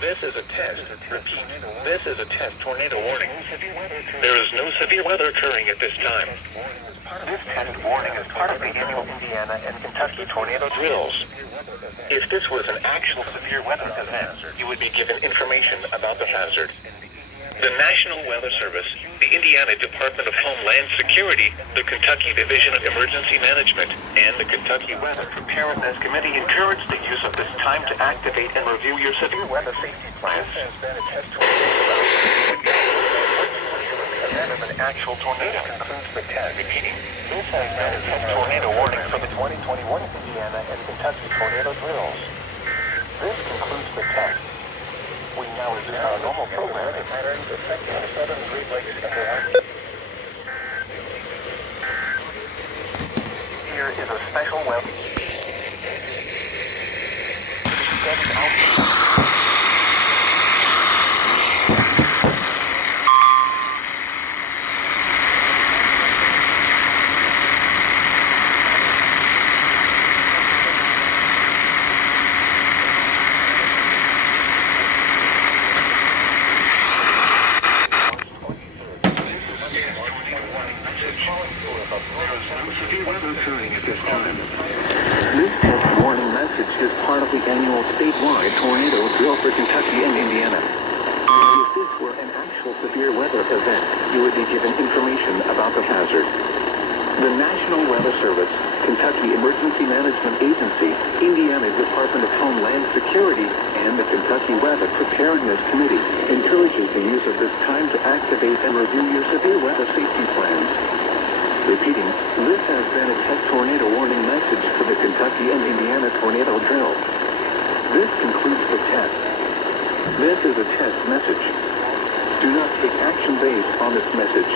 This is a test. Repeat. This is a test tornado warning. There is no severe weather occurring at this time. This test warning is part of the annual Indiana and Kentucky tornado drills. If this was an actual severe weather event, you would be given information about the hazard. The National Weather Service, the Indiana Department of Homeland Security, the Kentucky Division of Emergency Management, and the Kentucky Weather Prepareness Committee encourage the use of this time to activate and review your severe weather safety plans. Of an actual tornado concludes the test. Repeating, this has been a test tornado warning for the 2021 Indiana and Kentucky tornado drills. This concludes the test. We now resume our normal programming patterns affecting the southern Great Lakes area. Here is a special weather. This test warning message is part of the annual statewide tornado drill for Kentucky and Indiana. If this were an actual severe weather event, you would be given information about the hazard. The National Weather Service, Kentucky Emergency Management Agency, Indiana Department of Homeland Security, and the Kentucky Weather Preparedness Committee encourages the use of this time to activate and review your severe weather safety plans. Repeating, this has been a test tornado warning message for the Kentucky and Indiana tornado drill. This concludes the test. This is a test message. Do not take action based on this message.